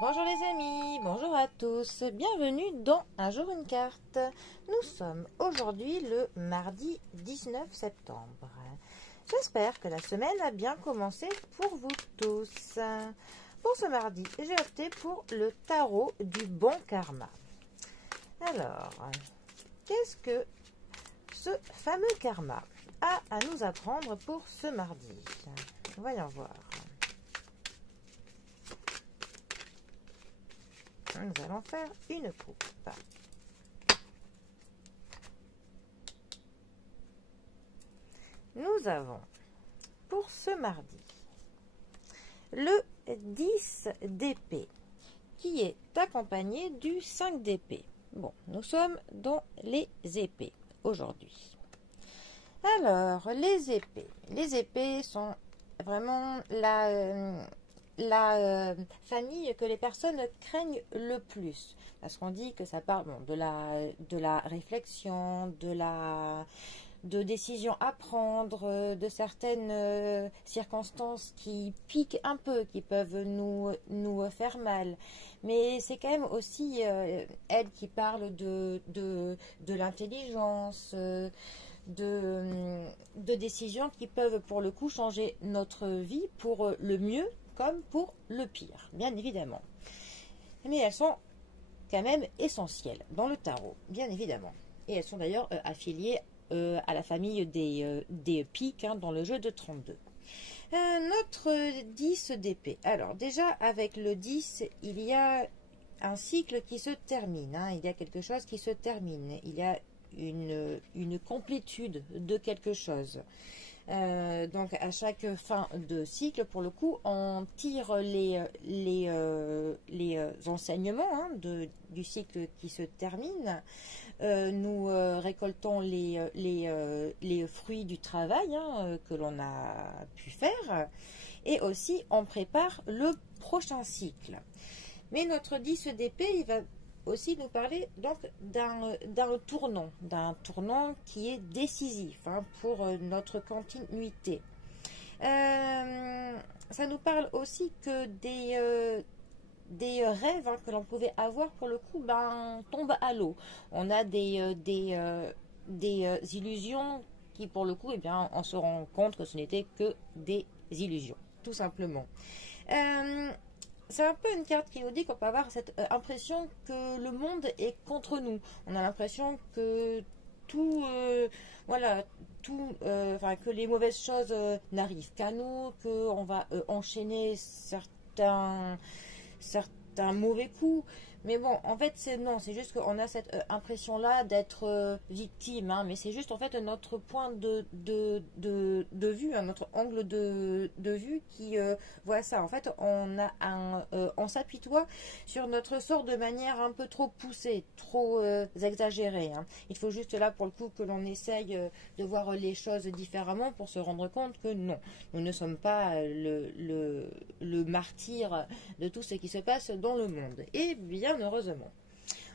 Bonjour les amis, bonjour à tous, bienvenue dans Un jour une carte. Nous sommes aujourd'hui le mardi 19 septembre. J'espère que la semaine a bien commencé pour vous tous. Pour ce mardi, j'ai opté pour le tarot du bon karma. Alors, qu'est-ce que ce fameux karma a à nous apprendre pour ce mardi? Voyons voir. Nous allons faire une coupe. Nous avons pour ce mardi le 10 d'épée qui est accompagné du 5 d'épée. Bon, nous sommes dans les épées aujourd'hui. Alors, les épées. Les épées sont vraiment la famille que les personnes craignent le plus. Parce qu'on dit que ça parle de la réflexion, de décisions à prendre, de certaines circonstances qui piquent un peu, qui peuvent nous faire mal. Mais c'est quand même aussi elle qui parle de l'intelligence, de décisions qui peuvent pour le coup changer notre vie pour le mieux comme pour le pire, bien évidemment. Mais elles sont quand même essentielles dans le tarot, bien évidemment. Et elles sont d'ailleurs affiliées à la famille des piques dans le jeu de 32. Notre 10 d'épée. Alors déjà, avec le 10, il y a un cycle qui se termine. Il y a quelque chose qui se termine. Il y a une complétude de quelque chose. Donc à chaque fin de cycle, pour le coup, on tire les enseignements du cycle qui se termine. Nous récoltons les fruits du travail que l'on a pu faire. Et aussi, on prépare le prochain cycle. Mais notre 10 d'épée, il va aussi nous parler donc d'un tournant qui est décisif pour notre continuité. Ça nous parle aussi que des rêves que l'on pouvait avoir pour le coup tombent à l'eau. On a des illusions qui pour le coup on se rend compte que ce n'était que des illusions, tout simplement. C'est un peu une carte qui nous dit qu'on peut avoir cette impression que le monde est contre nous. On a l'impression que que les mauvaises choses n'arrivent qu'à nous, qu'on va enchaîner certains mauvais coups. Mais bon, en fait, c'est juste qu'on a cette impression-là d'être victime, mais c'est juste en fait notre point de vue, notre angle de vue qui voit ça. En fait, on s'apitoie sur notre sort de manière un peu trop poussée, trop exagérée. Il faut juste là, pour le coup, que l'on essaye de voir les choses différemment pour se rendre compte que non, nous ne sommes pas le martyr de tout ce qui se passe dans le monde. Et bien heureusement.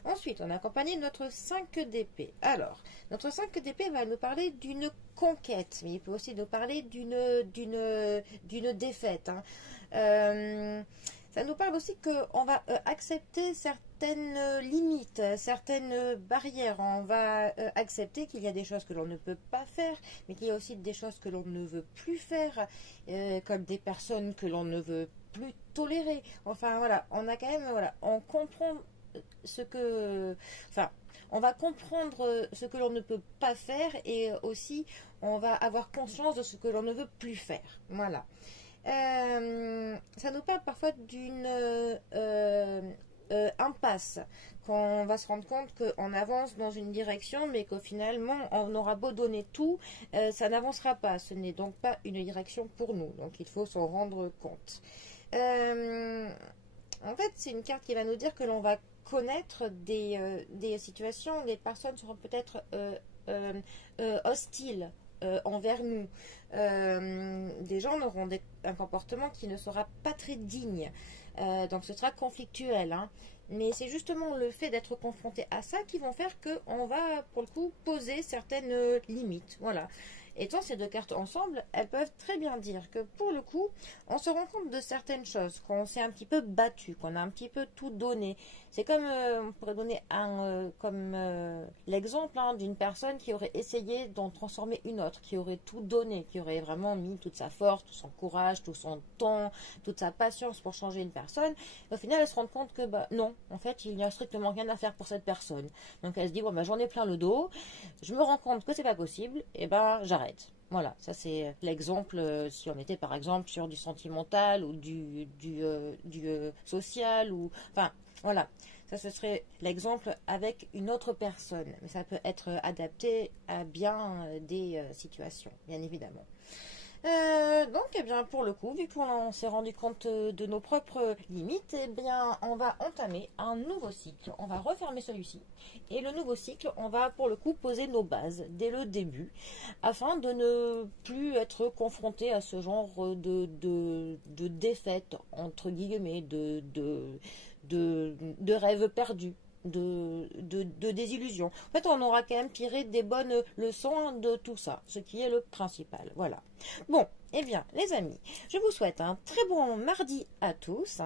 Ensuite, on a accompagné notre 5 d'épée. Alors, notre 5 d'épée va nous parler d'une conquête, mais il peut aussi nous parler d'une défaite. Ça nous parle aussi qu'on va accepter certaines limites, certaines barrières. On va accepter qu'il y a des choses que l'on ne peut pas faire, mais qu'il y a aussi des choses que l'on ne veut plus faire, comme des personnes que l'on ne veut plus tolérer. Enfin voilà, on a quand même, on comprend on va comprendre ce que l'on ne peut pas faire et aussi on va avoir conscience de ce que l'on ne veut plus faire. Voilà. Ça nous parle parfois d'une impasse, qu'on va se rendre compte qu'on avance dans une direction, mais qu'au finalement, on aura beau donner tout, ça n'avancera pas. Ce n'est donc pas une direction pour nous. Donc il faut s'en rendre compte. En fait, c'est une carte qui va nous dire que l'on va connaître des situations où les personnes seront peut-être hostiles envers nous. Des gens auront un comportement qui ne sera pas très digne. Donc ce sera conflictuel. Mais c'est justement le fait d'être confronté à ça qui vont faire qu'on va, pour le coup, poser certaines limites. Voilà. Étant ces deux cartes ensemble, elles peuvent très bien dire que pour le coup, on se rend compte de certaines choses, qu'on s'est un petit peu battu, qu'on a un petit peu tout donné. C'est comme, on pourrait donner l'exemple d'une personne qui aurait essayé d'en transformer une autre, qui aurait tout donné, qui aurait vraiment mis toute sa force, tout son courage, tout son temps, toute sa patience pour changer une personne. Et au final, elle se rend compte que non, en fait, il n'y a strictement rien à faire pour cette personne. Donc elle se dit, bon, j'en ai plein le dos, je me rends compte que c'est pas possible, et j'arrête. Voilà, ça c'est l'exemple, si on était par exemple sur du sentimental ou du social, ou enfin voilà, ça ce serait l'exemple avec une autre personne, mais ça peut être adapté à bien des situations, bien évidemment. Donc, eh bien, pour le coup, vu qu'on s'est rendu compte de nos propres limites, eh bien, on va entamer un nouveau cycle. On va refermer celui-ci. Et le nouveau cycle, on va pour le coup poser nos bases dès le début, afin de ne plus être confronté à ce genre de défaite, entre guillemets, de rêves perdus. De désillusion. En fait, on aura quand même tiré des bonnes leçons de tout ça, ce qui est le principal. Voilà. Bon, eh bien, les amis, je vous souhaite un très bon mardi à tous.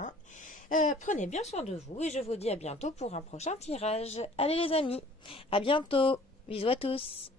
Prenez bien soin de vous et je vous dis à bientôt pour un prochain tirage. Allez les amis, à bientôt. Bisous à tous.